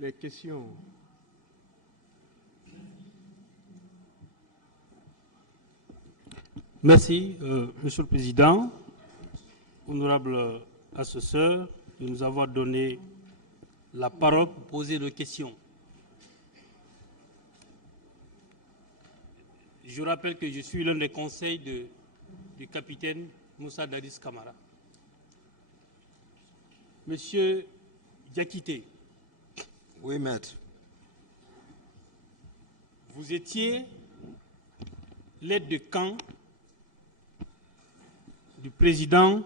les questions. Merci, Monsieur le Président. Honorable assesseur, de nous avoir donné la parole pour poser nos questions. Je rappelle que je suis l'un des conseils du capitaine Moussa Dadis Camara. Monsieur Diakité. Oui, maître. Vous étiez l'aide de camp du président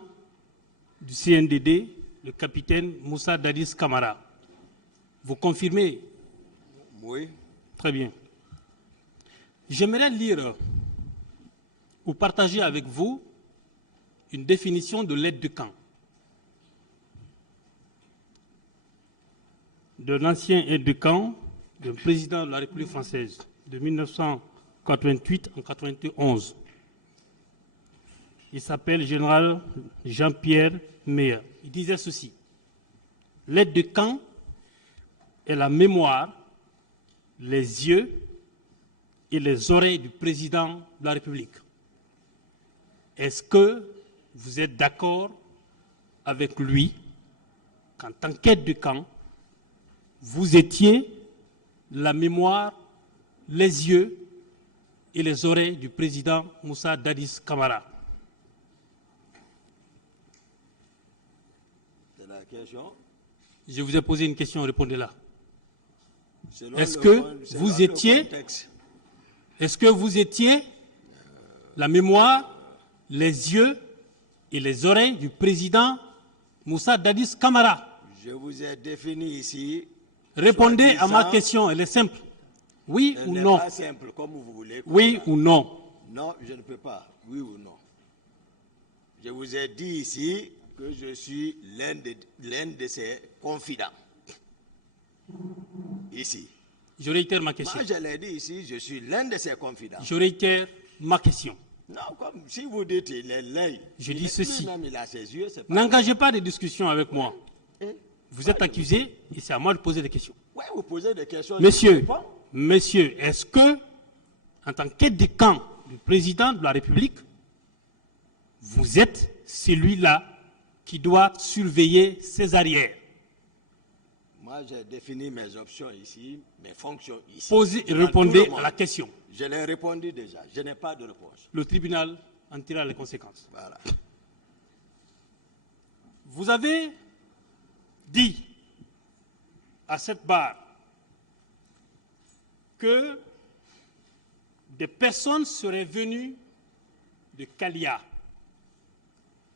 du CNDD, le capitaine Moussa Dadis Camara. Vous confirmez? Oui. Très bien. J'aimerais lire ou partager avec vous une définition de l'aide de camp de l'ancien aide de camp du président de la République française de 1988 en 91. Il s'appelle général Jean-Pierre Meyer. Il disait ceci: l'aide de camp est la mémoire, les yeux et les oreilles du président de la République. Est-ce que vous êtes d'accord avec lui qu'en tant qu'aide de camp, vous étiez la mémoire, les yeux et les oreilles du président Moussa Dadis Camara? C'est la question. Je vous ai posé une question, répondez-la. Est-ce que vous étiez la mémoire, les yeux et les oreilles du président Moussa Dadis Camara? Je vous ai défini ici. Répondez à ma question, elle est simple. Oui ou non? Pas simple, comme vous voulez. Oui ou non? Non, je ne peux pas. Oui ou non? Je vous ai dit ici que je suis l'un de ses confidents. Ici. Je réitère ma question. Moi, je l'ai dit ici, je suis l'un de ses confidents. Je réitère ma question. Non, comme si vous dites il est l'œil. Je dis ceci. Il a ses yeux, n'engagez pas de discussion avec moi. Eh? Vous êtes accusé et c'est à moi de poser des questions. Oui, vous posez des questions. Monsieur, est-ce que, en tant qu'aide de camp du président de la République, vous êtes celui-là qui doit surveiller ses arrières? Moi, j'ai défini mes options ici, mes fonctions ici. Posez et répondez à la question. Je l'ai répondu déjà. Je n'ai pas de réponse. Le tribunal en tirera les conséquences. Voilà. Vous avez dit à cette barre que des personnes seraient venues de Kalia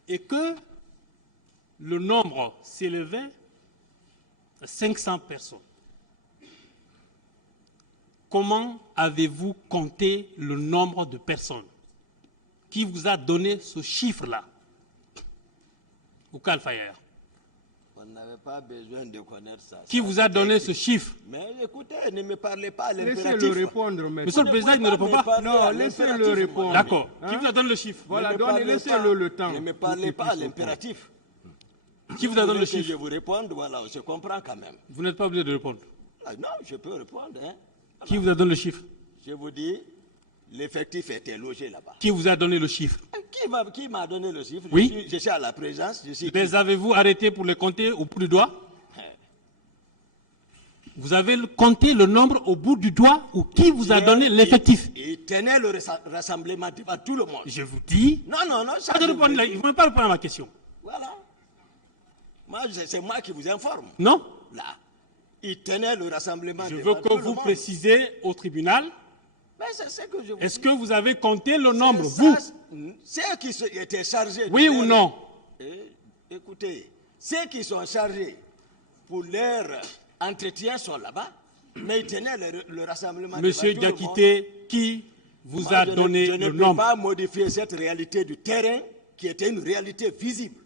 et que le nombre s'élevait à 500 personnes. Comment avez-vous compté le nombre de personnes? Qui vous a donné ce chiffre-là? Oukal Fayer. On n'avait pas besoin de connaître ça. Qui vous a donné ce chiffre? Mais écoutez, ne me parlez pas à l'impératif. Laissez-le répondre, Monsieur le Président, il ne répond pas. Non, laissez-le répondre. D'accord. Qui vous a donné le chiffre? Voilà, laissez-le le temps. Ne me parlez pas à l'impératif. Qui vous a donné le chiffre? Je vous réponds, voilà, on se comprend quand même. Vous n'êtes pas obligé de répondre. Ah, non, je peux répondre. Hein. Voilà. Qui vous a donné le chiffre? Je vous dis, l'effectif était logé là-bas. Qui vous a donné le chiffre? Qui m'a donné le chiffre? Oui. Je suis à la présence. Les avez-vous arrêtés pour les compter au bout du doigt? Vous avez compté le nombre au bout du doigt ou qui vous a donné l'effectif? Il tenait le rassemblement devant tout le monde. Je vous dis. Non. Pas de répondre là. Il ne faut même pas répondre à ma question. Voilà. C'est moi qui vous informe. Non. Là. Il tenait le rassemblement Je devant veux tout que le vous monde. précisez au tribunal. Mais c'est ce que je vous Est-ce dis. que vous avez compté le nombre, vous? Ceux qui étaient chargés. Oui ou non? Écoutez, ceux qui sont chargés pour leur entretien sont là-bas, mais ils tenaient le rassemblement. Monsieur Diakité, qui vous a donné le nombre? Je ne peux pas modifier cette réalité du terrain qui était une réalité visible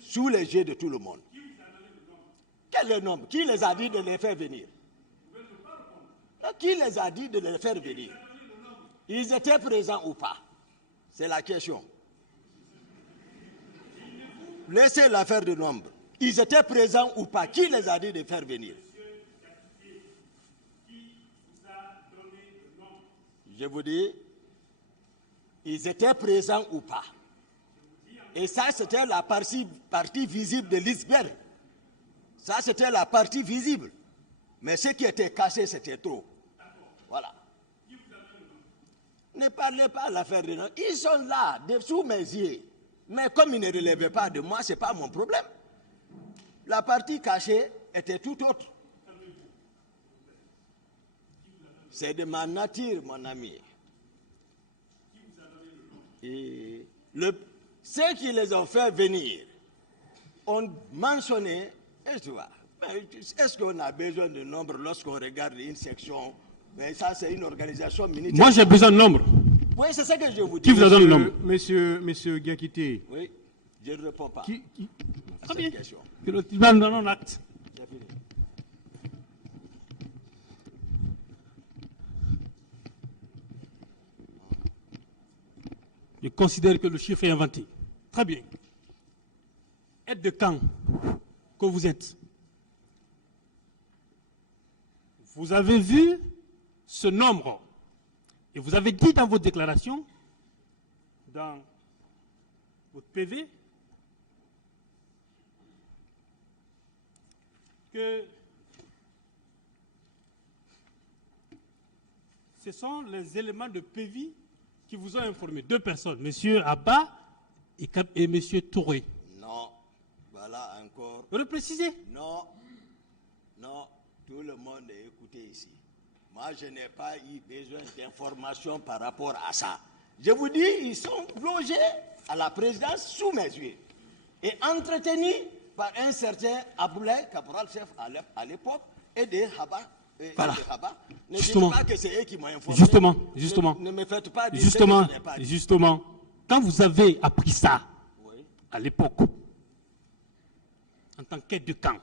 sous les yeux de tout le monde. Quel est le nombre? Qui les a dit de les faire venir? Qui les a dit de les faire venir? Ils étaient présents ou pas? C'est la question. Laissez l'affaire de nombre. Ils étaient présents ou pas? Qui les a dit de faire venir? Je vous dis, ils étaient présents ou pas. Et ça, c'était la partie visible de l'iceberg. Ça, c'était la partie visible. Mais ce qui était caché, c'était trop. Voilà. Ne parlez pas de l'affaire de nous. Ils sont là, sous mes yeux. Mais comme ils ne relevaient pas de moi, ce n'est pas mon problème. La partie cachée était tout autre. C'est de ma nature, mon ami. Et ceux qui les ont fait venir ont mentionné, est-ce qu'on a besoin de nombre lorsqu'on regarde une section? Mais ça, c'est une organisation militaire. Moi, j'ai besoin de nombre. Oui, c'est ça que je vous dis. Qui vous a donné le nombre? Monsieur Diakité. Oui, je ne réponds pas à Très bien. cette question. Que le tribunal donne un acte. J'ai fini. Je considère que le chiffre est inventé. Très bien. Aide de camp que vous êtes. Vous avez vu ce nombre et vous avez dit dans votre déclaration, dans votre PV, que ce sont les éléments de PV qui vous ont informé. Deux personnes, M. Abba et M. Touré. Non, voilà encore. Vous le précisez? Non, non, tout le monde est écouté ici. Moi, je n'ai pas eu besoin d'informations par rapport à ça. Je vous dis, ils sont logés à la présidence sous mes yeux et entretenus par un certain Aboulay, caporal-chef à l'époque, et des Haba. Voilà. Ne Justement. dites pas que c'est eux qui m'ont informé. Justement. Ne me faites pas dire Justement, que je n'ai pas dit. justement, quand vous avez appris ça, Oui. à l'époque, en tant qu'aide de camp,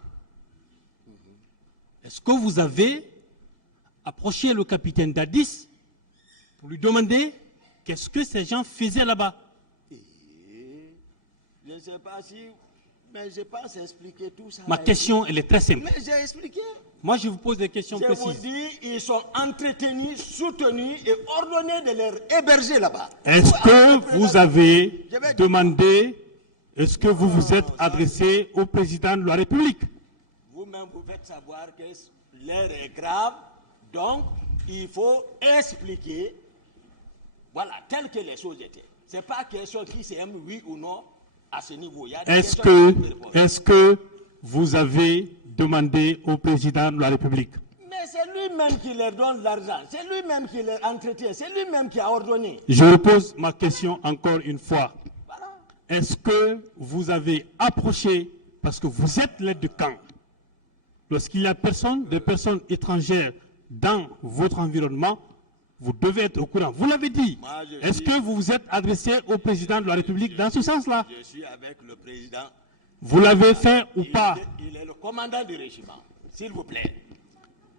est-ce que vous avez approché le capitaine Dadis pour lui demander qu'est-ce que ces gens faisaient là-bas? Je ne sais pas si... Mais je pense expliquer tout ça. Ma question, elle est très simple. Mais j'ai expliqué. Moi, je vous pose des questions Je vous précises. dis, ils sont entretenus, soutenus et ordonnés de les héberger là-bas. Est-ce que vous avez demandé, est-ce que vous vous êtes adressé au président de la République? Vous-même, vous faites savoir que l'heure est grave, donc il faut expliquer, voilà, telles que les choses étaient. Ce n'est pas question qui s'aime, oui ou non, à ce niveau. Il y a des questions que vous pouvez répondre. Est-ce que vous avez demandé au président de la République? Mais c'est lui-même qui leur donne l'argent, c'est lui-même qui les entretient, c'est lui-même qui a ordonné. Je repose ma question encore une fois. Voilà. Est-ce que vous avez approché, parce que vous êtes l'aide de camp, lorsqu'il y a des personnes étrangères dans votre environnement, vous devez être au courant. Vous l'avez dit. Moi, je Est-ce dis- que vous vous êtes adressé au président de la République dans ce sens-là? Je suis avec le président. Vous l'avez fait ou pas? Il est le commandant du régiment, s'il vous plaît.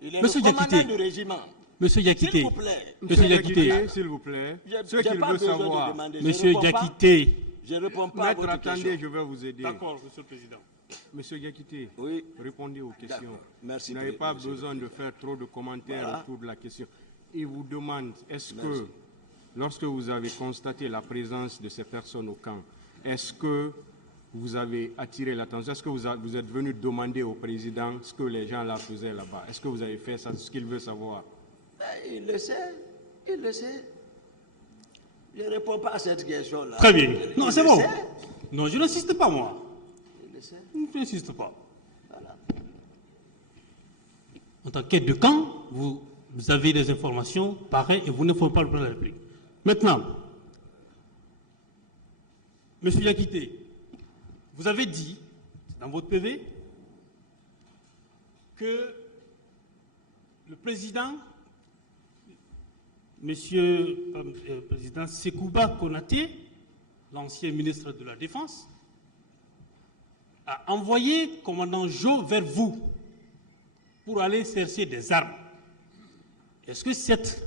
Il est Monsieur le commandant Diakité. du régiment. Monsieur Diakité. S'il vous plaît. Monsieur Diakité. s'il vous plaît. Ce J'ai qu'il pas veut besoin de savoir. demander. Monsieur Je réponds pas. Diakité. Je ne réponds pas à Maître, votre attendez, question. je vais vous aider. D'accord, monsieur le président. Monsieur Diakité, Oui. répondez aux questions. D'accord. Merci, Vous n'avez pas monsieur le besoin de faire trop de commentaires Voilà. autour de la question. Il vous demande, est-ce que, lorsque vous avez constaté la présence de ces personnes au camp, est-ce que vous avez attiré l'attention? Est-ce que vous êtes venu demander au président ce que les gens là faisaient là-bas? Est-ce que vous avez fait ça, ce qu'il veut savoir? Ben, il le sait. Il le sait. Je ne réponds pas à cette question-là. Très bien. Non, Il c'est le bon. sait. Non, je n'insiste pas, moi. Il le sait. Je n'insiste pas. Voilà. En tant qu'aide de camp, vous avez des informations pareilles et vous ne faut pas le président de la République. Maintenant, monsieur Diakité, vous avez dit dans votre PV que le président, monsieur président Sekouba Konaté, l'ancien ministre de la Défense, a envoyé commandant Jo vers vous pour aller chercher des armes. Est-ce que cette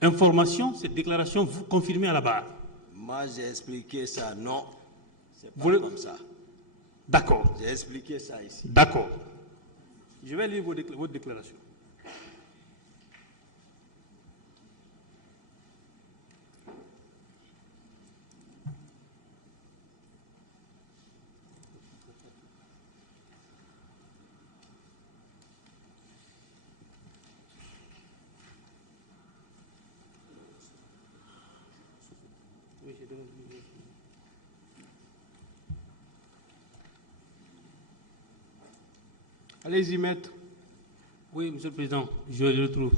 information, cette déclaration, vous confirmez à la barre? Moi, j'ai expliqué ça. Non. C'est pas Vous le- comme ça. D'accord, J'ai expliqué ça ici. d'accord. Je vais lire votre déclaration. Allez-y, maître. Oui, Monsieur le Président, je le retrouve.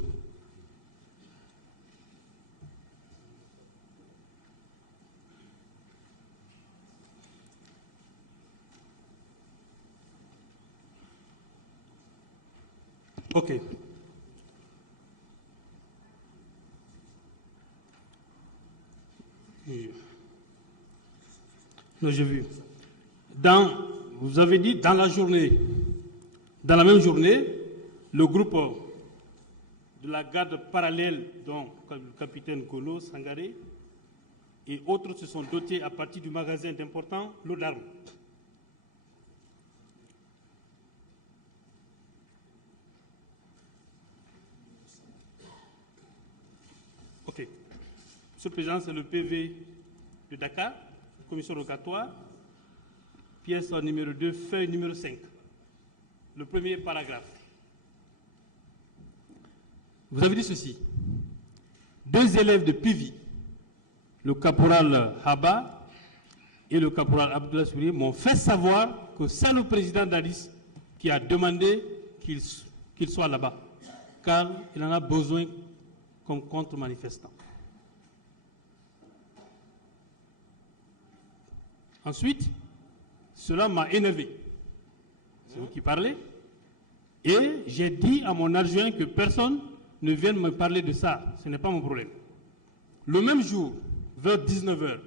OK. Non, j'ai vu. Vous avez dit dans la journée, dans la même journée, le groupe de la garde parallèle, dont le capitaine Golo, Sangaré, et autres se sont dotés à partir du magasin d'importants lots d'armes. OK. Monsieur le Président, c'est le PV de Dakar, commission rogatoire, pièce numéro 2, feuille numéro 5. Le premier paragraphe. Vous avez dit ceci. 2 élèves de PIVI, le caporal Haba et le caporal Abdullah Souri, m'ont fait savoir que c'est le président d'Addis qui a demandé qu'il soit là-bas, car il en a besoin comme contre-manifestant. Ensuite, cela m'a énervé. C'est vous qui parlez. Et j'ai dit à mon adjoint que personne ne vienne me parler de ça. Ce n'est pas mon problème. Le même jour, vers 19h,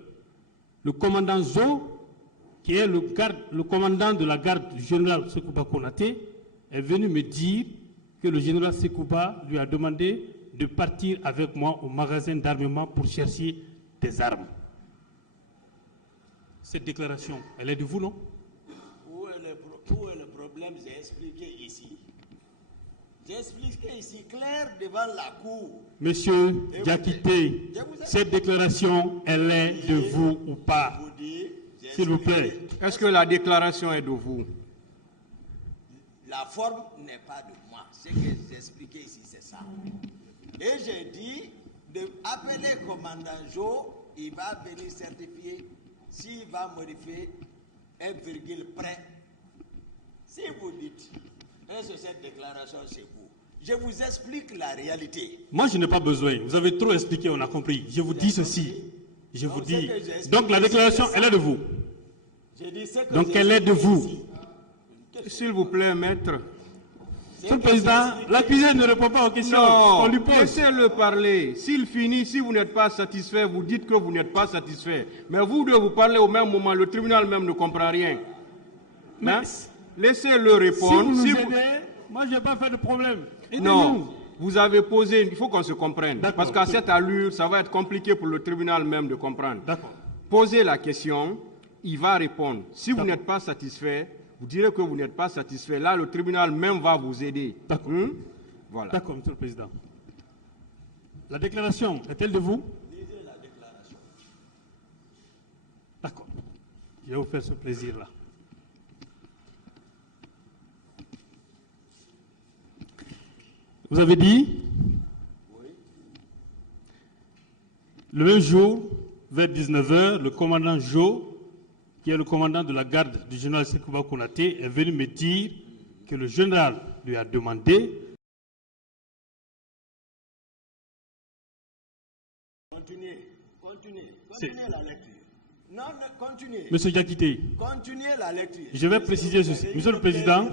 le commandant Zo, qui est le commandant de la garde du général Sekouba Konaté, est venu me dire que le général Sekouba lui a demandé de partir avec moi au magasin d'armement pour chercher des armes. Cette déclaration, elle est de vous, non? Où est le problème? J'ai expliqué ici. J'ai expliqué ici, clair devant la cour. Monsieur Diakité, cette déclaration, elle est de vous ou pas? S'il vous plaît. Est-ce que la déclaration est de vous? La forme n'est pas de moi. Ce que j'ai expliqué ici, c'est ça. Et j'ai dit d'appeler commandant Jo, il va venir certifier s'il va modifier un virgule près. Si vous dites, est-ce que cette déclaration c'est vous? Je vous explique la réalité. Moi, je n'ai pas besoin. Vous avez trop expliqué, on a compris. Je vous dis ceci. Je vous dis. Donc, la déclaration, elle est de vous. Donc, elle est de vous. S'il vous plaît, maître. Monsieur le Président, l'accusé ne répond pas aux questions. Non, on lui pose. laissez-le parler. S'il finit, si vous n'êtes pas satisfait, vous dites que vous n'êtes pas satisfait. Mais vous deux, vous parlez au même moment. Le tribunal même ne comprend rien. Hein? Laissez-le répondre. Si vous nous aidez, moi, je n'ai pas fait de problème. Non, vous avez posé, il faut qu'on se comprenne. Parce qu'à oui. cette allure, ça va être compliqué pour le tribunal même de comprendre. D'accord. Posez la question, il va répondre. Si vous n'êtes pas satisfait, vous direz que vous n'êtes pas satisfait. Là, le tribunal même va vous aider. D'accord. Voilà. D'accord, Monsieur le Président. La déclaration est-elle de vous? Lisez la déclaration. D'accord. Je vais vous faire ce plaisir-là. Vous avez dit, Oui. le même jour, vers 19h, le commandant Jo, qui est le commandant de la garde du général Sekouba Konaté, est venu me dire que le général lui a demandé. Continuez la lecture. Non, continuez. Monsieur Diakité, Continuez la lecture. je vais préciser ceci. Monsieur le Président,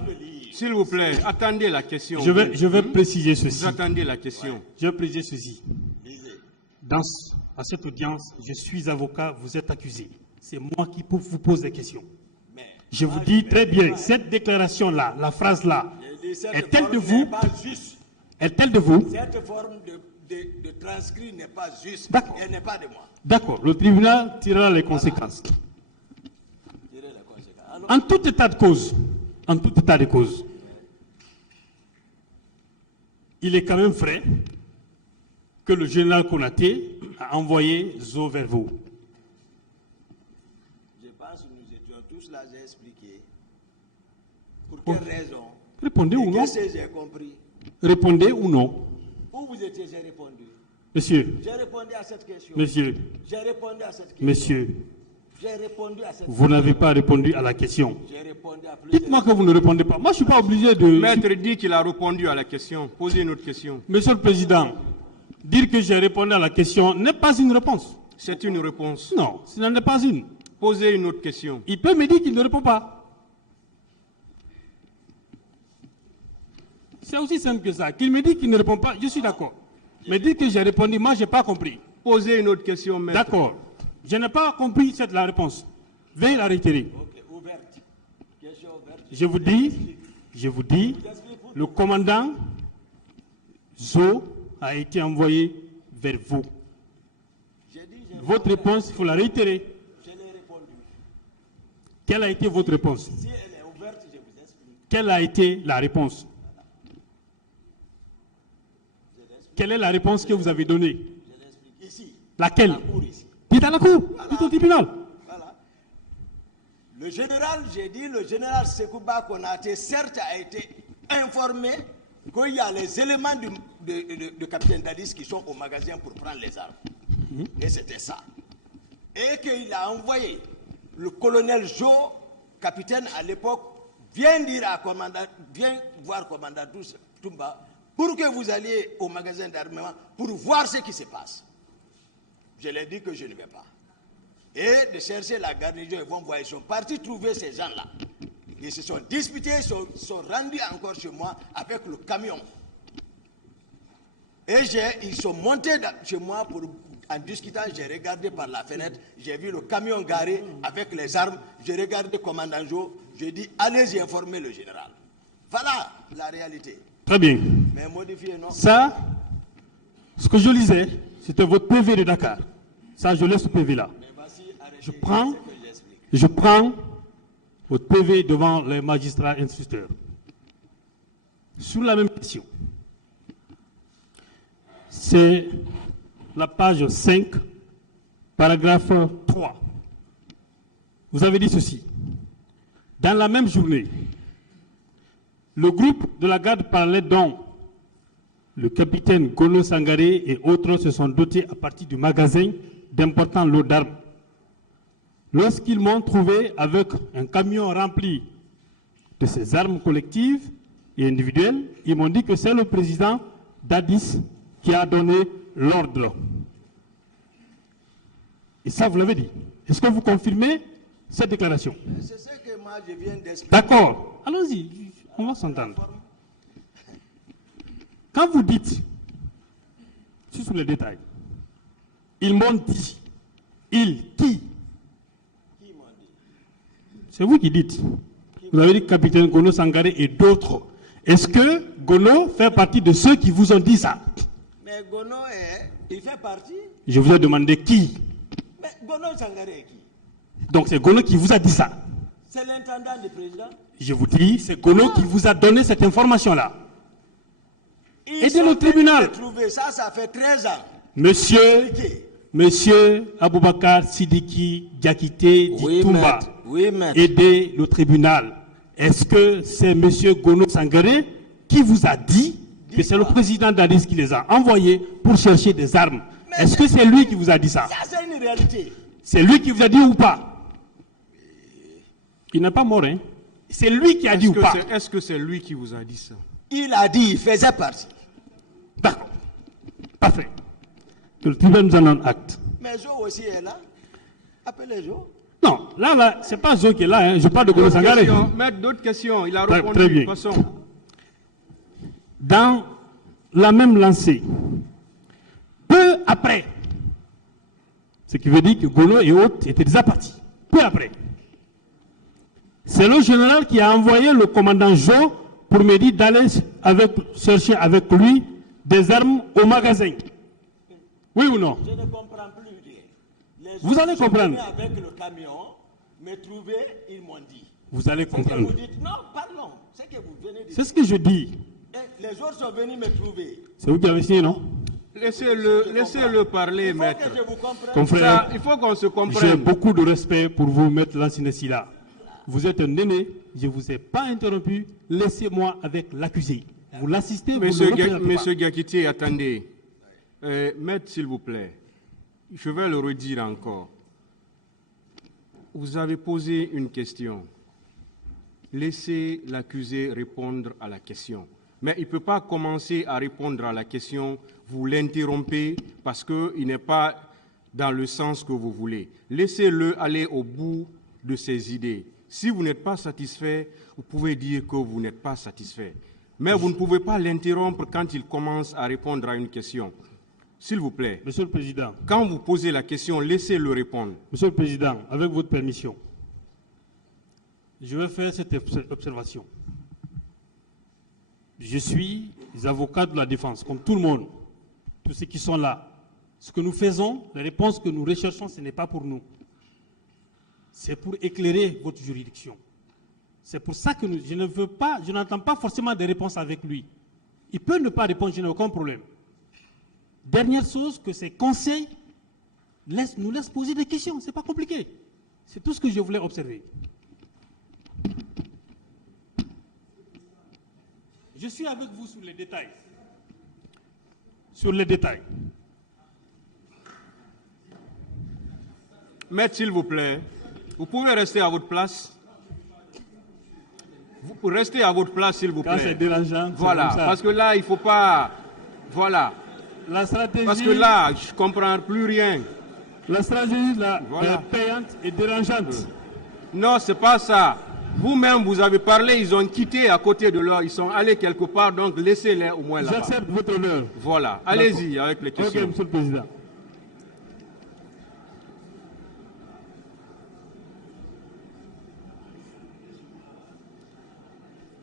S'il vous plaît, attendez la question. je vais préciser ceci. Vous attendez la question. Je vais préciser ceci. Lisez. À cette audience, je suis avocat, vous êtes accusé. C'est moi qui vous pose des questions. Mais Je vous dis très bien, cette déclaration-là, la phrase-là, est-elle de vous? Est-elle de vous? Cette forme de transcrit n'est pas juste. D'accord. Elle n'est pas de moi. D'accord, le tribunal tirera les conséquences. Tirez les conséquences. Alors, En tout état de cause, il est quand même vrai que le général Konaté a envoyé Zo vers vous. je pense que nous étions tous là, j'ai expliqué. Pour quelle raison? Répondez ou non? Qu'est-ce que j'ai compris? Répondez ou non? Où vous étiez, j'ai répondu. Monsieur, J'ai répondu à cette question. monsieur, J'ai répondu à cette question. monsieur, J'ai répondu à cette Vous n'avez pas répondu à la question. J'ai répondu à plusieurs. Dites-moi que vous ne répondez pas. Moi, je ne suis pas obligé de... Maître dit qu'il a répondu à la question. Posez une autre question. Monsieur le Président, dire que j'ai répondu à la question n'est pas une réponse. C'est une réponse. Non, ce n'en est pas une. Posez une autre question. Il peut me dire qu'il ne répond pas. C'est aussi simple que ça. Qu'il me dit qu'il ne répond pas, je suis d'accord. Mais dire que j'ai répondu, moi, je n'ai pas compris. Posez une autre question, maître. D'accord. Je n'ai pas compris la réponse. Veuillez la réitérer. Ok, ouverte. Question ouverte. Je vous dis, le commandant Zo a été envoyé vers vous. J'ai dit, Votre réponse, il faut la réitérer. je l'ai répondu. Quelle a été votre réponse? Si elle est ouverte, je vous explique. Quelle a été la réponse? Quelle est la réponse que vous avez donnée? Je l'explique. Ici. Laquelle? La cour ici. Dites à la cour, dites au tribunal. Voilà. Le général, j'ai dit, le général Sekouba Konaté, certes, a été informé qu'il y a les éléments de capitaine Dadis qui sont au magasin pour prendre les armes. Et c'était ça. Et qu'il a envoyé le colonel Jo, capitaine à l'époque, viens voir commandant Toumba pour que vous alliez au magasin d'armement pour voir ce qui se passe. Je leur ai dit que je ne vais pas. Et de chercher la garnison, ils vont voir, ils sont partis trouver ces gens-là. Ils se sont disputés, sont rendus encore chez moi avec le camion. Et ils sont montés chez moi en discutant, j'ai regardé par la fenêtre, j'ai vu le camion garé avec les armes, j'ai regardé commandant Jo, j'ai dit allez-y informer le général. Voilà la réalité. Très bien. Mais modifié, non? Ça, ce que je lisais, c'était votre PV de Dakar. Ça, je laisse ce PV-là. Mais voici, arrêtez, Je prends, c'est ce que j'explique. je prends votre PV devant les magistrats instructeurs. Sur la même question. C'est la page 5, paragraphe 3. Vous avez dit ceci. Dans la même journée, le groupe de la garde parallèle dont le capitaine Gono Sangaré et autres se sont dotés à partir du magasin d'importants lots d'armes. Lorsqu'ils m'ont trouvé avec un camion rempli de ces armes collectives et individuelles, ils m'ont dit que c'est le président Dadis qui a donné l'ordre. Et ça, vous l'avez dit. Est-ce que vous confirmez cette déclaration? C'est ce que moi je viens d'expliquer. D'accord. Allons-y, on va s'entendre. Quand vous dites, je suis sur les détails, ils m'ont dit, qui c'est vous qui dites. Vous avez dit capitaine Gono Sangaré et d'autres. Est-ce que Gono fait partie de ceux qui vous ont dit ça? Mais Gono, il fait partie. Je vous ai demandé qui. Mais Gono Sangaré est qui? Donc c'est Gono qui vous a dit ça. C'est l'intendant du président. Je vous dis, c'est Gono qui vous a donné cette information-là. Ils Aidez sont le tribunal. venus me trouver. Ça fait 13 ans. Monsieur Aboubakar Sidiki Diakité dit Toumba, Oui, maître. aidez le tribunal. Est-ce que c'est monsieur Gono Sangaré qui vous a dit que c'est le président Dadis qui les a envoyés pour chercher des armes? Est-ce que c'est lui qui vous a dit ça? Ça, c'est une réalité. C'est lui qui vous a dit ou pas? Il n'est pas mort, hein? C'est lui qui a dit ou pas? Est-ce que c'est lui qui vous a dit ça? Il a dit, il faisait partie. D'accord. Parfait. Que le tribunal nous en donne acte. Mais Jo aussi est là. Appelez Jo. Non, là, c'est pas Zo qui est là, hein. Je parle de Gono Sangaré. Maître, d'autres questions. Il a Très répondu. bien. Passons. Dans la même lancée, peu après, ce qui veut dire que Gono et autres étaient déjà partis. Peu après. C'est le général qui a envoyé le commandant Jo pour me dire d'aller chercher avec lui des armes au magasin. Oui ou non? Je ne comprends plus rien. Les Vous gens allez sont comprendre. venus avec le camion, me trouver, ils m'ont dit. Vous allez C'est que comprendre. vous dites, non, pardon, c'est que vous venez de C'est ce que je dis. Et les autres sont venus me trouver. C'est vous qui avez signé, non? Laissez-le parler, Il faut maître. que je vous comprenne. Confrère, Il faut qu'on se j'ai comprenne. beaucoup de respect pour vous, maître Lancinesi là. Vous êtes un aîné, je ne vous ai pas interrompu. Laissez-moi avec l'accusé. Vous l'assistez, vous ne représentez pas. Monsieur Diakité, attendez. Maître, s'il vous plaît, je vais le redire encore. Vous avez posé une question. Laissez l'accusé répondre à la question. Mais il ne peut pas commencer à répondre à la question, vous l'interrompez parce qu'il n'est pas dans le sens que vous voulez. Laissez-le aller au bout de ses idées. Si vous n'êtes pas satisfait, vous pouvez dire que vous n'êtes pas satisfait. Mais vous ne pouvez pas l'interrompre quand il commence à répondre à une question. S'il vous plaît. Monsieur le Président. Quand vous posez la question, laissez-le répondre. Monsieur le Président, avec votre permission, je vais faire cette observation. Je suis avocat de la défense, comme tout le monde, tous ceux qui sont là. Ce que nous faisons, les réponses que nous recherchons, ce n'est pas pour nous. C'est pour éclairer votre juridiction. C'est pour ça que je n'entends pas forcément des réponses avec lui. Il peut ne pas répondre, je n'ai aucun problème. Dernière chose, que ces conseils nous laissent poser des questions. Ce n'est pas compliqué. C'est tout ce que je voulais observer. Je suis avec vous sur les détails. Sur les détails. Maître, s'il vous plaît, vous pouvez rester à votre place. Vous pouvez rester à votre place, s'il vous plaît. Quand c'est dérangeant, voilà, c'est comme ça. Parce que là, il ne faut pas... Voilà. La stratégie... Parce que là, je ne comprends plus rien. La stratégie voilà. payante et dérangeante. Non, ce n'est pas ça. Vous-même, vous avez parlé, ils ont quitté à côté de l'heure, ils sont allés quelque part, donc laissez-les au moins là-bas. J'accepte votre honneur. Voilà, allez-y avec les questions. Ok, Monsieur le Président.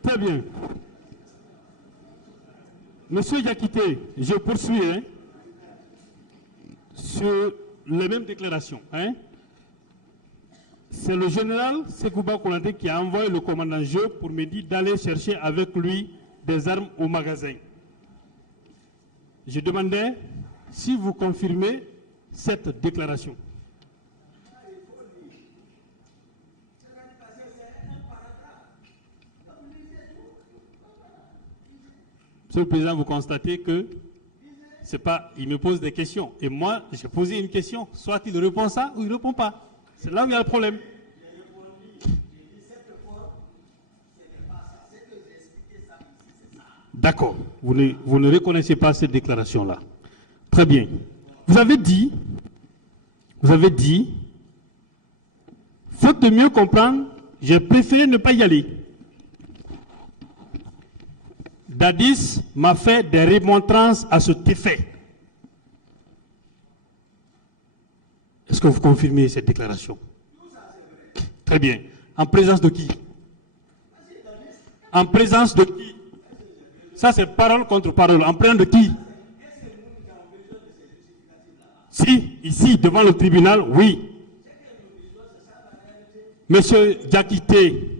Très bien. Monsieur Diakité, je poursuis sur les mêmes déclarations. C'est le général Sekouba Koulante qui a envoyé le commandant Jeu pour me dire d'aller chercher avec lui des armes au magasin. Je demandais si vous confirmez cette déclaration. Monsieur le Président, vous constatez que c'est pas, il me pose des questions. Et moi, j'ai posé une question. Soit il répond ça ou il ne répond pas. C'est là où il y a le problème. D'accord. Vous ne reconnaissez pas cette déclaration-là. Très bien. Vous avez dit, faute de mieux comprendre, j'ai préféré ne pas y aller. Dadis m'a fait des remontrances à cet effet. Est-ce que vous confirmez cette déclaration? Très bien. En présence de qui? En présence de qui? Ça, c'est parole contre parole. En présence de qui? Si, ici, devant le tribunal, oui. Monsieur Diakité,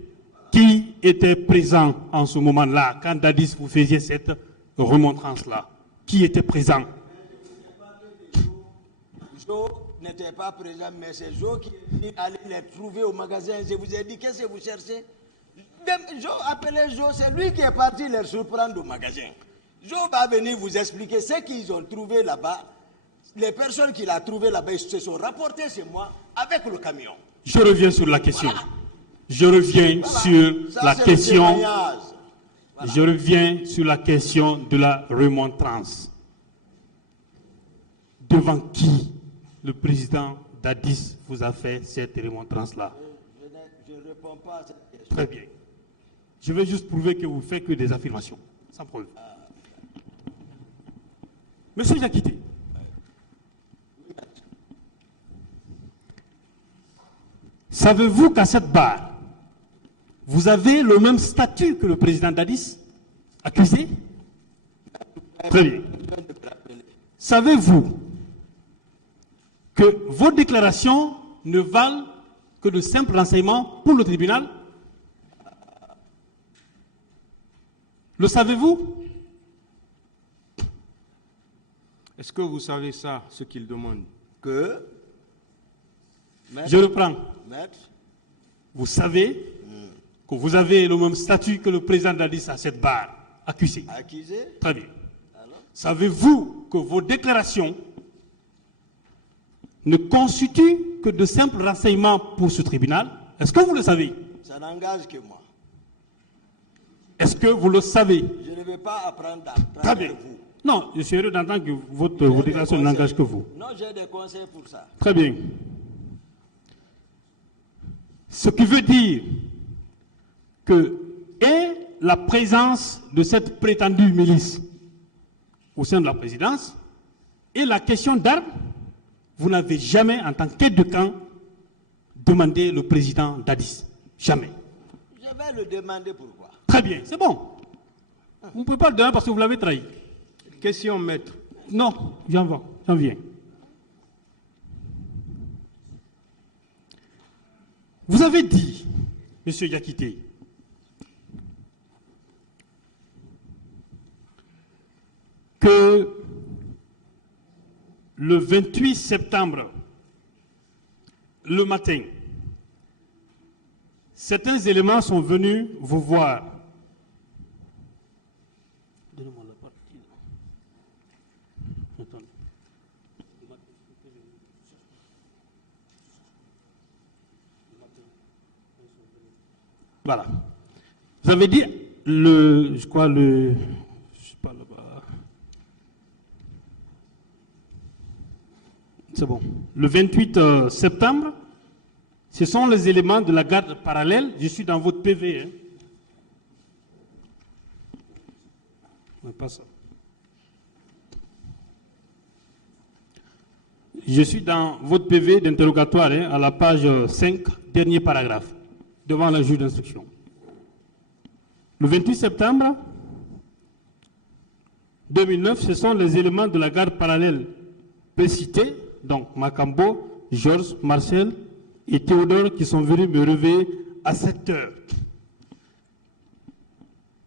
qui était présent en ce moment-là, quand Dadis vous faisiez cette remontrance-là? Qui était présent? Joe n'était pas présent, mais c'est Joe qui est allé les trouver au magasin. Je vous ai dit, qu'est-ce que vous cherchez? Joe, appelez Joe, c'est lui qui est parti les surprendre au magasin. Joe va venir vous expliquer ce qu'ils ont trouvé là-bas. Les personnes qu'il a trouvées là-bas, ils se sont rapportées chez moi avec le camion. Je reviens sur la question. Voilà. Je reviens sur la question. Voilà. Je reviens sur la question de la remontrance. Devant qui le président Dadis vous a fait cette remontrance-là? Je ne réponds pas à cette question. Très bien. Je vais juste prouver que vous ne faites que des affirmations, sans problème. Monsieur Diakité, savez-vous qu'à cette barre, vous avez le même statut que le président Dadis, accusé? Très bien. Savez-vous que vos déclarations ne valent que de simples renseignements pour le tribunal? Le savez-vous? Est-ce que vous savez ça, ce qu'il demande? Que? Maître, je reprends. Maître. Vous savez que vous avez le même statut que le président Dadis à cette barre, accusé. Accusé? Très bien. Savez-vous que vos déclarations ne constituent que de simples renseignements pour ce tribunal. Est-ce que vous le savez? Ça n'engage que moi. Est-ce que vous le savez? Je ne vais pas apprendre à Très apprendre bien. de vous. Non, je suis heureux d'entendre que vos déclarations n'engagent que vous. Non, j'ai des conseils pour ça. Très bien. Ce qui veut dire que la présence de cette prétendue milice au sein de la présidence et la question d'armes, vous n'avez jamais, en tant qu'aide de camp, demandé le président d'Addis. Jamais. Je vais le demander pourquoi. Très bien, c'est bon. Vous ne pouvez pas le demander parce que vous l'avez trahi. Question, maître. Non, j'en viens. Vous avez dit, M. Yakité, que le 28 septembre, le matin, certains éléments sont venus vous voir. Donnez-moi la partie. Attendez. Voilà. Vous avez dit je sais pas là-bas. C'est bon. Le 28 septembre, ce sont les éléments de la garde parallèle. Je suis dans votre PV. Hein. Mais pas ça. Je suis dans votre PV d'interrogatoire, hein, à la page 5, dernier paragraphe, devant la juge d'instruction. Le 28 septembre 2009, ce sont les éléments de la garde parallèle précités, donc Makambo, Georges, Marcel et Théodore, qui sont venus me réveiller à 7 heures.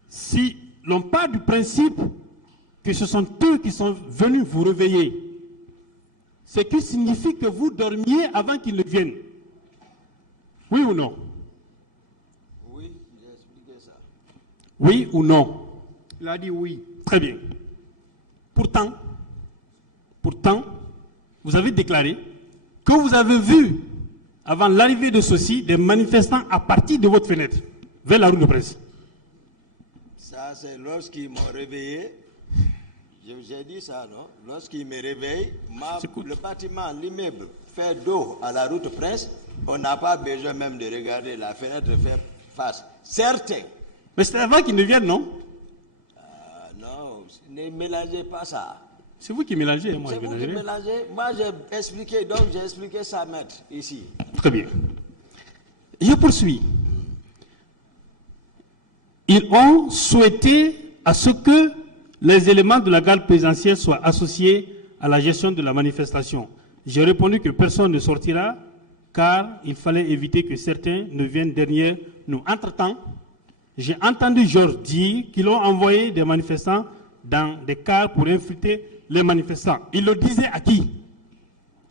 Si l'on part du principe que ce sont eux qui sont venus vous réveiller, ce qui signifie que vous dormiez avant qu'ils ne viennent. Oui ou non? Oui, j'ai expliqué ça. Oui ou non? Il a dit oui. Très bien. Pourtant, vous avez déclaré que vous avez vu, avant l'arrivée de ceux-ci, des manifestants à partir de votre fenêtre, vers la rue de Presse. Ça, c'est lorsqu'ils m'ont réveillé. Je vous ai dit ça, non? Lorsqu'ils me réveillent, le bâtiment, l'immeuble fait dos à la route Prince. On n'a pas besoin même de regarder la fenêtre faire face. Certains. Mais c'est avant qu'ils ne viennent, non? Non, ne mélangez pas ça. C'est vous qui mélangez, moi C'est je vous qui mélangerai. mélangez. Moi, j'ai expliqué, donc j'ai expliqué ça, maître, ici. Très bien. Je poursuis. Ils ont souhaité à ce que les éléments de la garde présidentielle soient associés à la gestion de la manifestation. J'ai répondu que personne ne sortira car il fallait éviter que certains ne viennent derrière nous. Entre-temps, j'ai entendu Georges dire qu'ils ont envoyé des manifestants dans des cars pour infiltrer les manifestants. Il le disait à qui?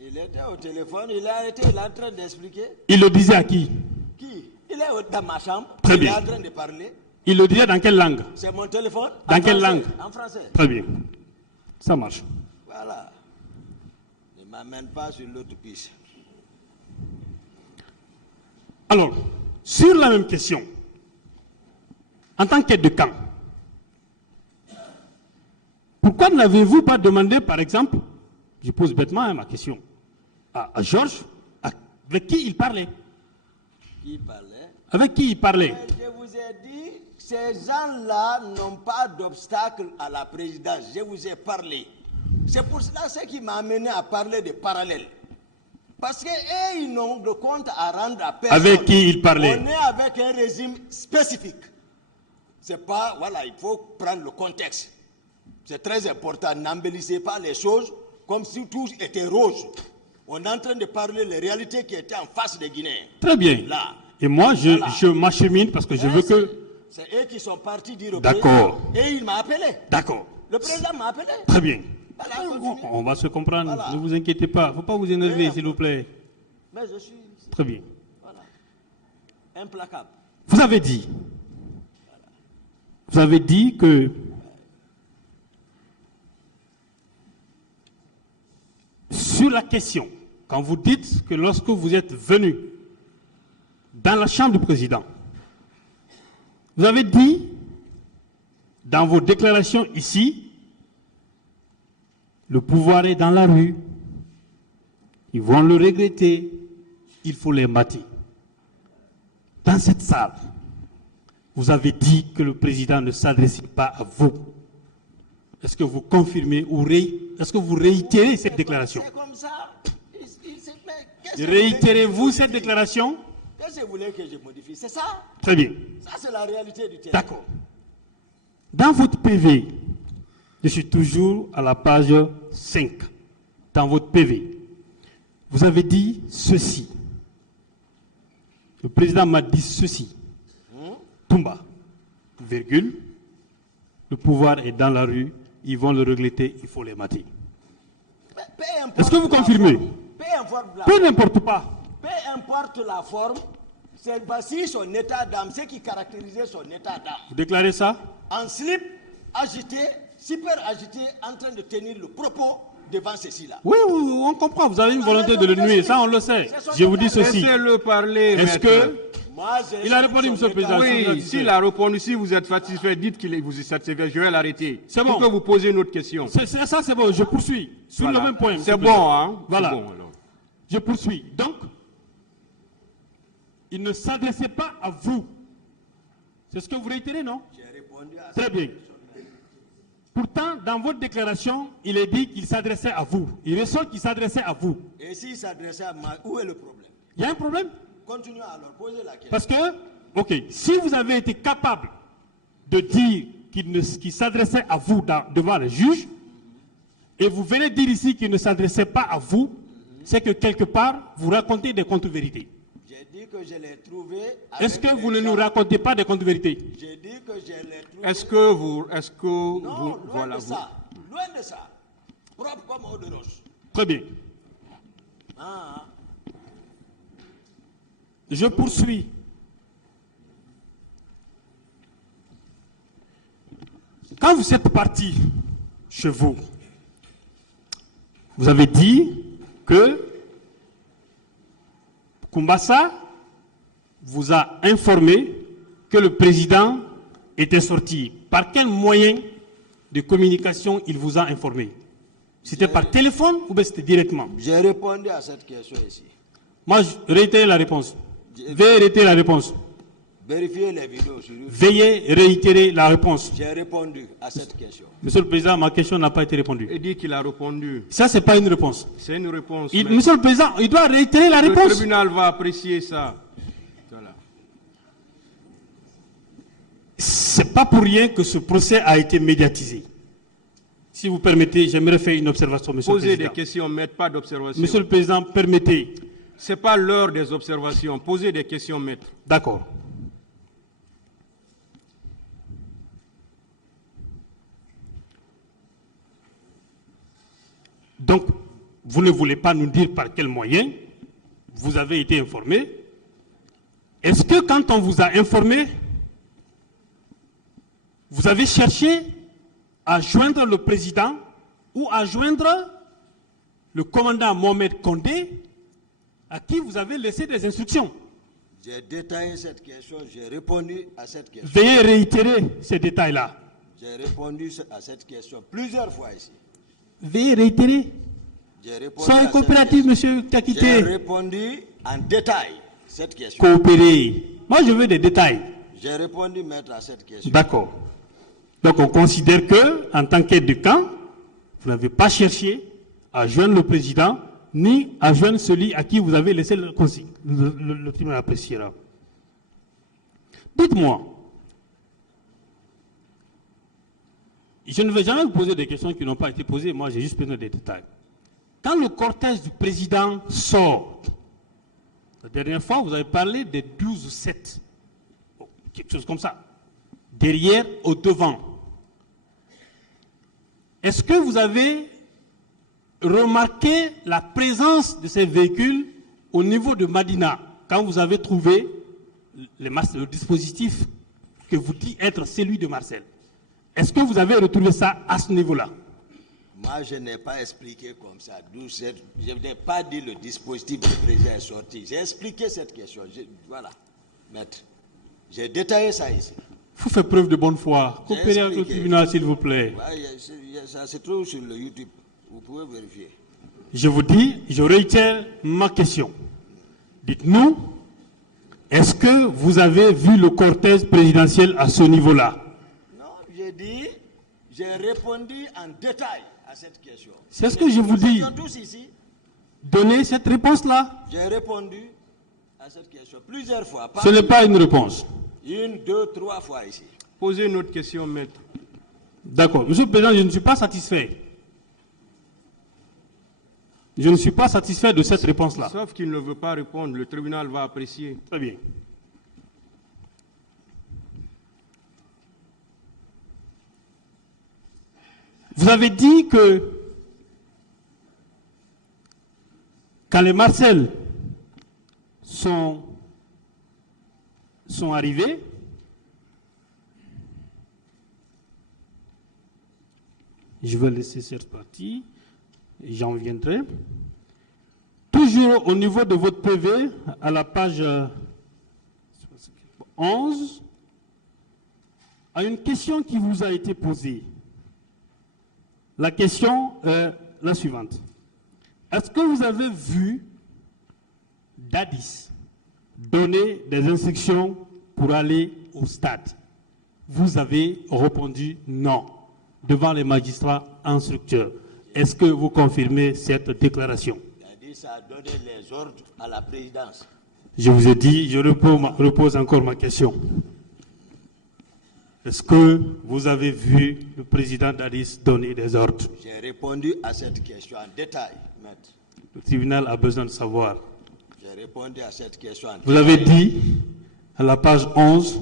Il était au téléphone, il a été, il est en train d'expliquer. Il le disait à qui? Qui? Il est dans ma chambre, Très il bien. est en train de parler. Il le disait dans quelle langue? C'est mon téléphone. Dans En quelle français, langue? En français. Très bien. Ça marche. Voilà. Ne m'amène pas sur l'autre piste. Alors, sur la même question, en tant qu'aide de camp, pourquoi n'avez-vous pas demandé, par exemple, je pose bêtement ma question, à Georges, avec qui il parlait? Qui parlait? Avec qui il parlait? Mais je vous ai dit, ces gens-là n'ont pas d'obstacle à la présidence. Je vous ai parlé. C'est pour cela ce qui m'a amené à parler de parallèles. Parce qu'eux, ils n'ont de compte à rendre à personne. Avec qui il parlait? On est avec un régime spécifique. C'est pas, voilà, il faut prendre le contexte. C'est très important. N'embellissez pas les choses comme si tout était rose. On est en train de parler des réalités qui étaient en face des Guinéens. Très bien. Là. Et moi, Voilà. je m'achemine parce que je veux que... C'est eux qui sont partis dire au D'accord. président. Et il m'a appelé. D'accord. Le président m'a appelé. Très bien. Voilà, On va se comprendre. Voilà. Ne vous inquiétez pas. Il ne faut pas vous énerver, s'il vous plaît. Mais je suis Très bien. voilà, implacable. Vous avez dit que sur la question quand vous dites que lorsque vous êtes venu dans la chambre du président, vous avez dit dans vos déclarations ici, le pouvoir est dans la rue, ils vont le regretter, il faut les mater. Dans cette salle, vous avez dit que le président ne s'adressait pas à vous. Est-ce que vous confirmez ou est-ce que vous réitérez cette déclaration? C'est comme ça. Réitérez-vous cette déclaration? Qu'est-ce que vous voulez que je modifie? C'est ça? Très bien. Ça, c'est la réalité du terrain. D'accord. Dans votre PV, je suis toujours à la page 5. Dans votre PV, vous avez dit ceci. Le président m'a dit ceci. Toumba, virgule, le pouvoir est dans la rue, ils vont le regretter, il faut les mater. Est-ce que vous confirmez? Peu n'importe pas. Peu importe la forme, c'est voici son état d'âme, ce qui caractérisait son état d'âme. Vous déclarez ça? En slip, agité, super agité, en train de tenir le propos devant ceci-là. Oui, on comprend. Vous avez une volonté de le nuire, ça on le sait. Je vous dis ceci. Laissez-le parler. Est-ce que... Il a répondu, monsieur le président. Oui, s'il a répondu, si vous êtes satisfait, dites qu'il vous est satisfait, je vais l'arrêter. C'est bon. Pour que vous posez une autre question. Ça, c'est bon, je poursuis. Sur le même point. C'est bon, hein? Voilà. Bon, alors. Je poursuis. Donc, il ne s'adressait pas à vous. C'est ce que vous réitérez, non? J'ai répondu à Très bien. Pourtant, dans votre déclaration, il est dit qu'il s'adressait à vous. Il ressort qu'il s'adressait à vous. Et s'il s'adressait à moi, où est le problème? Il y a un problème? Continuez alors, posez la question. Parce que, ok, si vous avez été capable de dire qu'il s'adressait à vous devant le juge, et vous venez dire ici qu'il ne s'adressait pas à vous, c'est que quelque part, vous racontez des contre-vérités. J'ai dit que je l'ai trouvé. Est-ce que vous ne nous racontez pas des contre-vérités? J'ai dit que je l'ai trouvé. Est-ce que vous... Non, loin de ça. Loin de ça. Propre comme eau de roche. Très bien. Je poursuis. Quand vous êtes parti chez vous, vous avez dit que Kumbasa vous a informé que le président était sorti. Par quel moyen de communication il vous a informé? C'était par téléphone ou bien c'était directement? J'ai répondu à cette question ici. Moi, je réitère la réponse. Veuillez réitérer la réponse. Vérifiez les vidéos sur YouTube. Veuillez réitérer la réponse. J'ai répondu à cette question. Monsieur le Président, ma question n'a pas été répondue. Il dit qu'il a répondu. Ça, ce n'est pas une réponse. C'est une réponse. Monsieur le Président, il doit réitérer la réponse. Le tribunal va apprécier ça. Voilà. Ce n'est pas pour rien que ce procès a été médiatisé. Si vous permettez, j'aimerais faire une observation, Monsieur le Président. Posez des questions, mais pas d'observations. Monsieur le Président, permettez. Ce n'est pas l'heure des observations. Posez des questions, maître. D'accord. Donc, vous ne voulez pas nous dire par quel moyen vous avez été informé. Est-ce que quand on vous a informé, vous avez cherché à joindre le président ou à joindre le commandant Mohamed Condé, à qui vous avez laissé des instructions? J'ai détaillé cette question, j'ai répondu à cette question. Veuillez réitérer ces détails-là. J'ai répondu à cette question plusieurs fois ici. Veuillez réitérer. Soyez coopératif, monsieur Kakité. J'ai répondu en détail à cette question. Coopérer. Moi, je veux des détails. J'ai répondu, maître, à cette question. D'accord. Donc, on considère que, en tant qu'aide de camp, vous n'avez pas cherché à joindre le président, ni à joindre celui à qui vous avez laissé le tribunal appréciera. Dites-moi, je ne vais jamais vous poser des questions qui n'ont pas été posées, moi j'ai juste besoin des détails. Quand le cortège du président sort, la dernière fois vous avez parlé des 12 ou 7, quelque chose comme ça, derrière, au devant. Est-ce que vous avez remarqué la présence de ces véhicules au niveau de Madina, quand vous avez trouvé le dispositif que vous dites être celui de Marcel? Est-ce que vous avez retrouvé ça à ce niveau-là? Moi, je n'ai pas expliqué comme ça. Je n'ai pas dit le dispositif du président est sorti. J'ai expliqué cette question. Voilà, maître. J'ai détaillé ça ici. Faut faire preuve de bonne foi. Coopérez avec le tribunal, s'il vous plaît. Ouais, ça se trouve sur le YouTube. Vous pouvez vérifier. Je vous dis, je réitère ma question. Dites-nous, est-ce que vous avez vu le cortège présidentiel à ce niveau-là? Non, j'ai répondu en détail à cette question. C'est ce que je vous dis. Nous tous ici. Donnez cette réponse-là. J'ai répondu à cette question plusieurs fois. Ce n'est pas une réponse. 1, 2, 3 fois ici. Posez une autre question, maître. D'accord. Monsieur le Président, je ne suis pas satisfait. Je ne suis pas satisfait de cette réponse-là. Sauf qu'il ne veut pas répondre, le tribunal va apprécier. Très bien. Vous avez dit que quand les Marcel sont arrivés, je vais laisser cette partie, j'en viendrai. Toujours au niveau de votre PV, à la page 11, à une question qui vous a été posée. La question est la suivante. Est-ce que vous avez vu Dadis donner des instructions pour aller au stade? Vous avez répondu non devant les magistrats instructeurs. Est-ce que vous confirmez cette déclaration? Dadis a donné les ordres à la présidence. Je vous ai dit, je repose encore ma question. Est-ce que vous avez vu le président Dadis donner des ordres? J'ai répondu à cette question en détail, maître. Le tribunal a besoin de savoir. J'ai répondu à cette question en détail. Vous avez dit, à la page 11,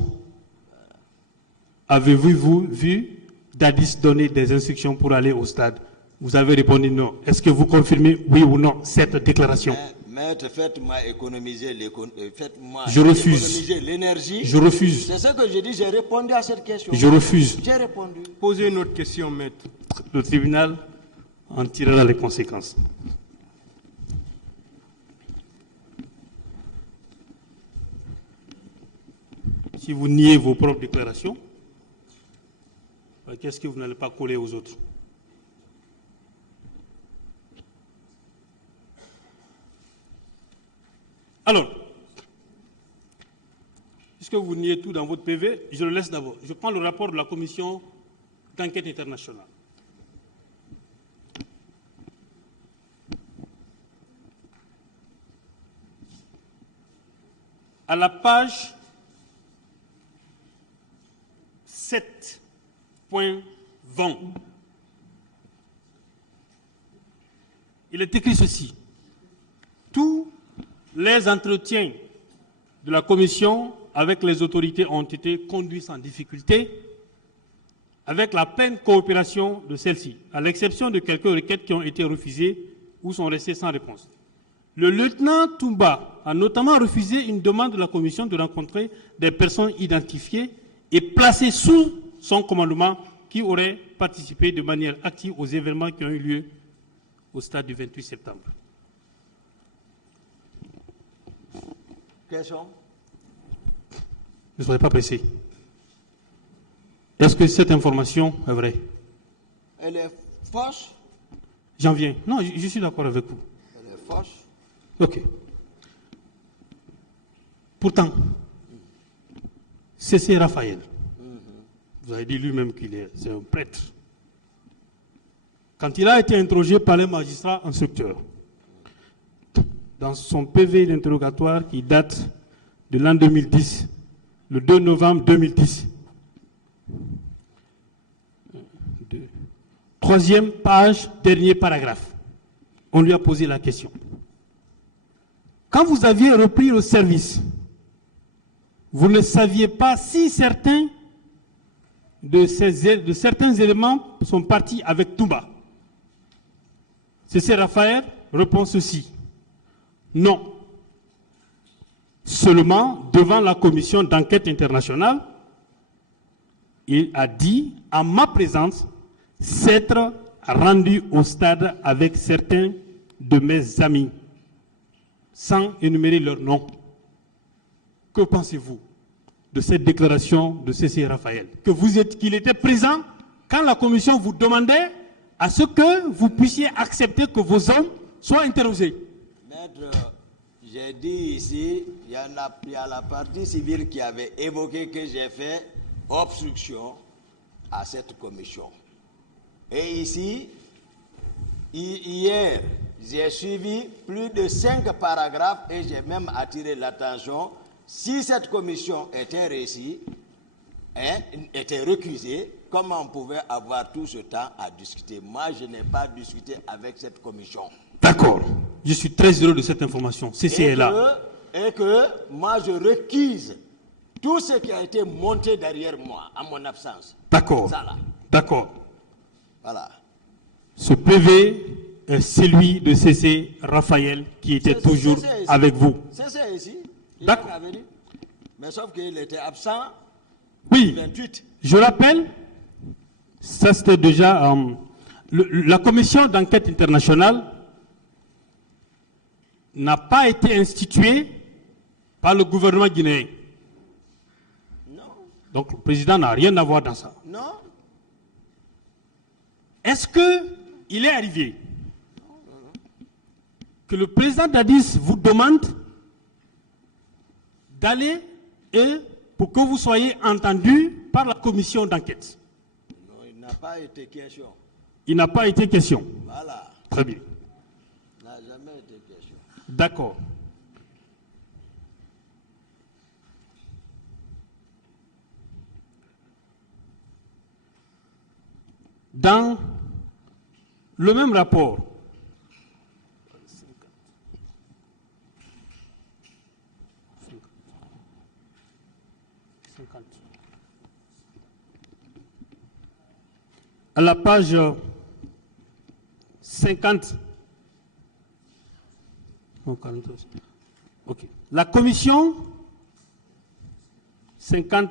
avez-vous vu Dadis donner des instructions pour aller au stade? Vous avez répondu non. Est-ce que vous confirmez oui ou non cette déclaration? Maître, faites-moi économiser l'énergie. Je refuse. C'est ce que j'ai dit, j'ai répondu à cette question. Je refuse. J'ai répondu. Posez une autre question, maître. Le tribunal en tirera les conséquences. Si vous niez vos propres déclarations, qu'est-ce que vous n'allez pas coller aux autres? Alors, puisque vous niez tout dans votre PV, je le laisse d'abord. Je prends le rapport de la commission d'enquête internationale. À la page 7.20, il est écrit ceci. Tous les entretiens de la commission avec les autorités ont été conduits sans difficulté, avec la pleine coopération de celles-ci, à l'exception de quelques requêtes qui ont été refusées ou sont restées sans réponse. Le lieutenant Toumba a notamment refusé une demande de la commission de rencontrer des personnes identifiées et placées sous son commandement qui auraient participé de manière active aux événements qui ont eu lieu au stade du 28 septembre. Question? Ne soyez pas pressé. Est-ce que cette information est vraie? Elle est fausse? J'en viens. Non, je suis d'accord avec vous. Elle est fausse? Ok. Pourtant, c'est Raphaël. Vous avez dit lui-même c'est un prêtre. Quand il a été interrogé par les magistrats instructeurs, dans son PV d'interrogatoire qui date de l'an 2010, le 2 novembre 2010, troisième page, dernier paragraphe, on lui a posé la question. Quand vous aviez repris le service, vous ne saviez pas si certains de certains éléments sont partis avec Toumba. C'est Raphaël répond ceci. Non. Seulement, devant la commission d'enquête internationale, il a dit, en ma présence, s'être rendu au stade avec certains de mes amis, sans énumérer leur nom. Que pensez-vous de cette déclaration de C.C. Raphaël? Qu'il était présent quand la commission vous demandait à ce que vous puissiez accepter que vos hommes soient interrogés. Maître, j'ai dit ici, il y a la partie civile qui avait évoqué que j'ai fait obstruction à cette commission. Et ici, hier, j'ai suivi plus de 5 paragraphes et j'ai même attiré l'attention. Si cette commission était réussie, était récusée, comment on pouvait avoir tout ce temps à discuter? Moi, je n'ai pas discuté avec cette commission. D'accord. Je suis très heureux de cette information. CC est là. Et que moi, je requise tout ce qui a été monté derrière moi, en mon absence. D'accord. D'accord. Voilà. Ce PV est celui de CC Raphaël qui était toujours avec vous. CC ici. D'accord. Mais sauf qu'il était absent. Oui. 28. Je rappelle, ça c'était déjà la commission d'enquête internationale n'a pas été instituée par le gouvernement guinéen. Non. Donc le président n'a rien à voir dans ça. Non. Est-ce qu'il est arrivé que le président d'Addis vous demande d'aller pour que vous soyez entendu par la commission d'enquête? Non, il n'a pas été question. Il n'a pas été question. Voilà. Très bien. Il n'a jamais été question. D'accord. Dans le même rapport, à la page 50, okay. La commission 50,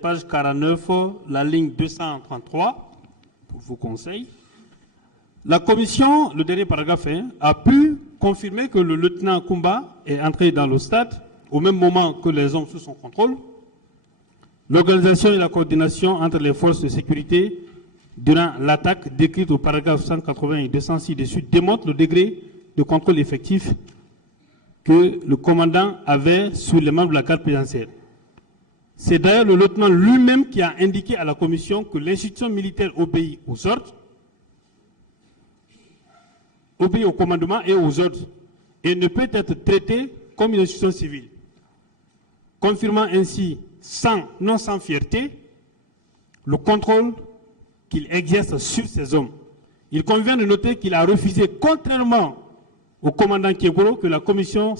page 49, la ligne 233, pour vos conseils. La commission, le dernier paragraphe, a pu confirmer que le lieutenant Kumba est entré dans le stade au même moment que les hommes sous son contrôle. L'organisation et la coordination entre les forces de sécurité durant l'attaque décrite au paragraphe 180 et 206 dessus démontre le degré de contrôle effectif que le commandant avait sur les membres de la garde présidentielle. C'est d'ailleurs le lieutenant lui-même qui a indiqué à la commission que l'institution militaire obéit aux ordres, obéit au commandement et aux ordres, et ne peut être traitée comme une institution civile, confirmant ainsi, non sans fierté, le contrôle qu'il exerce sur ces hommes. Il convient de noter qu'il a refusé, contrairement au commandant Kiegoro, que la commission